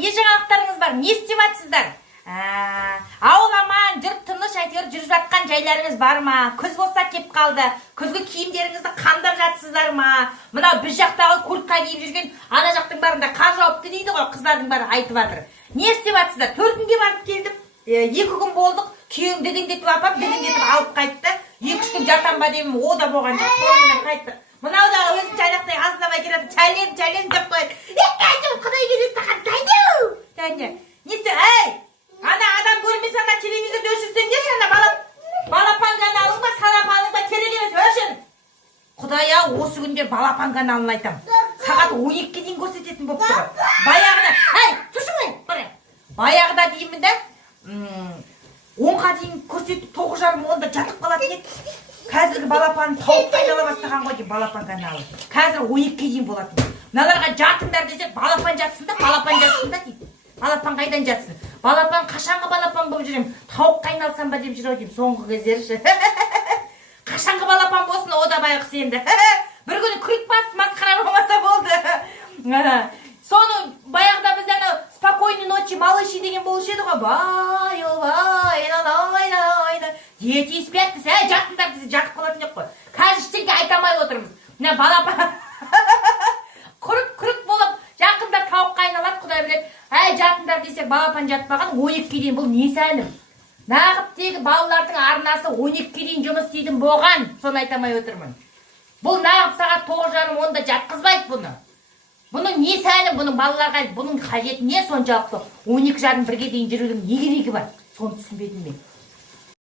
не жаңалықтарыңыз бар? Не істеп жатсыздар? Ауыл аман, жұрт тыныш, әйтеуір жүріп жатқан жайларыңыз бар ма? Күз болса кеп қалды. Күзгі киімдеріңізді қамдап жатсыздар ма? Мынау біз жақтағы куртка киіп жүрген ана жақтың барында қар жауыпты дейді ғой, қыздардың бәрі айтып жатыр. Не істеп жатсыздар? 4 күнге барып келдім. 2 күн болдық. Күйеуім дедеңдетіп апам, дедеңдетіп алып қайтты. 2-3 күн жатам ба деймін, о да болған жоқ. Сонымен қайттық. Мынау да өзін жайнақтай азынабай келеді. Чәлем деп қойды. Құдай бересін қандай. Тәне. Не істе? Ана адам көрмесе ана телевизорды өшірсеңдерші, ана балапан каналың ба, сарапаның ба керек емес, өшір. Құдай осы күнде балапан каналын айтам. Сағат 12-ге дейін көрсететін болып тұр. Баяғыда, тұршы. Баяғыда деймін да, 10-ға дейін көрсетіп 9:30-10-да жатып қалатын еді. Қазіргі балапан тауып айнала бастаған ғой деймін, балапан каналы. Қазір 12-ге дейін болатын. Мыналарға жатыңдар десек, балапан жатсын да дейді. Балапан қайдан жатсын? Балапан қашанғы балапан болып жүрем? Тауық қайналсам ба деп жүр деймін, соңғы кездері. Қашанғы балапан болсын, о да байғұс енді. Бір күні күрік басып масқара болмаса болды. Соны баяғыда біз ана спокойной ночи малыши деген болушы еді ғой. Дети спят десе, жатыңдар десе жатып қалатын ек қой. Қазір ештеңке айтамай отырмыз. Мына балапан күрік болып жақында тауыққа айналады, құдай біледі. Жатыңдар десек балапан жатпаған 12-ге дейін, бұл не сәлім? Нағып тегі балалардың арнасы 12-ге дейін жұмыс істейтін болған, соны айтамай отырмын. Бұл нағып сағат 9:30-10-да жатқызбайды бұны. Бұның не сәлім, бұның балаларға, бұның қажеті не соншалықты 12:30-1-ге дейін жүрудің не керегі бар? Соны түсінбедім мен.